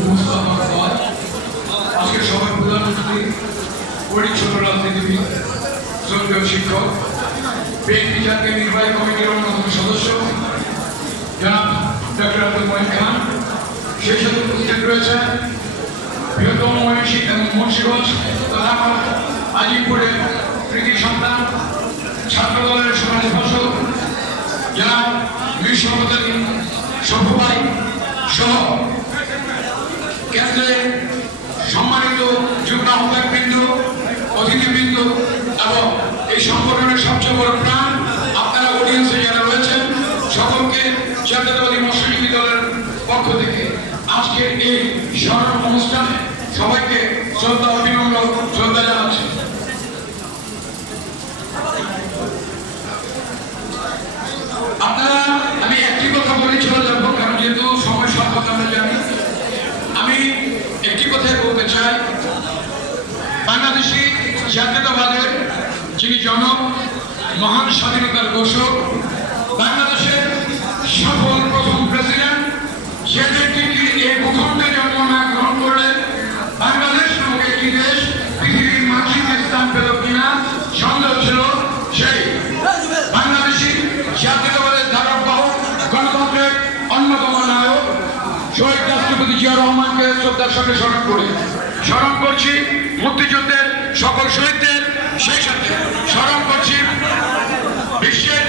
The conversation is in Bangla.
উপস্থাপন হয়। আজকে সভার প্রধান অতিথি পরিচ্ছন্ন রাজনীতিবিদ, শ্রদ্ধেয় শিক্ষক, বিএনপি জাতীয় নির্বাহী কমিটির অন্যতম সদস্য জনাব ডক্টর আব্দুল মঈন খান। সেই সাথে উপস্থিত রয়েছেন বৃহত্তম মহিষী এবং মুন্সিগঞ্জ তথা আজিমপুরের কৃতি সন্তান ছাত্র দলের সমাজের ফসল জনাব মীর শওকত আলী সফু ভাই সহ কেন্দ্রের সম্মানিত যুগ্ম আহ্বায়কবৃন্দ, অতিথিবৃন্দ এবং এই সংগঠনের সবচেয়ে বড় প্রাণ আপনারা অডিয়েন্সে যারা রয়েছেন, সকলকে জাতীয়তাবাদী মৎস্যজীবী দলের পক্ষ থেকে আজকের এই স্মরণ অনুষ্ঠানে সবাইকে শ্রদ্ধা অভিনন্দ শ্রদ্ধা জানাচ্ছি। আপনারা আমি একটি কথা বলে চলে যাবো, কারণ যেহেতু সময় সম্পর্কে আমরা জানি। আমি একটি কথাই বলতে চাই, বাংলাদেশি জাতীয়তাবাদের যিনি জনক, মহান স্বাধীনতার ঘোষক, বাংলাদেশের সফল প্রথম প্রেসিডেন্ট, যে ব্যক্তিটি এই ভূখণ্ডে জন্ম না গ্রহণ করলে বাংলাদেশ নামক একটি দেশ পৃথিবীর মানচিত্রে স্থান পেল কিনা সন্দেহ ছিল, সেই বাংলাদেশি জাতীয়তাবাদের ধারক বাহক, গণতন্ত্রের অন্যতম নায়ক শহীদ রাষ্ট্রপতি জিয়া রহমানকে শ্রদ্ধার সঙ্গে স্মরণ করছি। মুক্তিযুদ্ধের সকল শহীদদের, সেই সাথে স্মরণ করছি বিশ্বের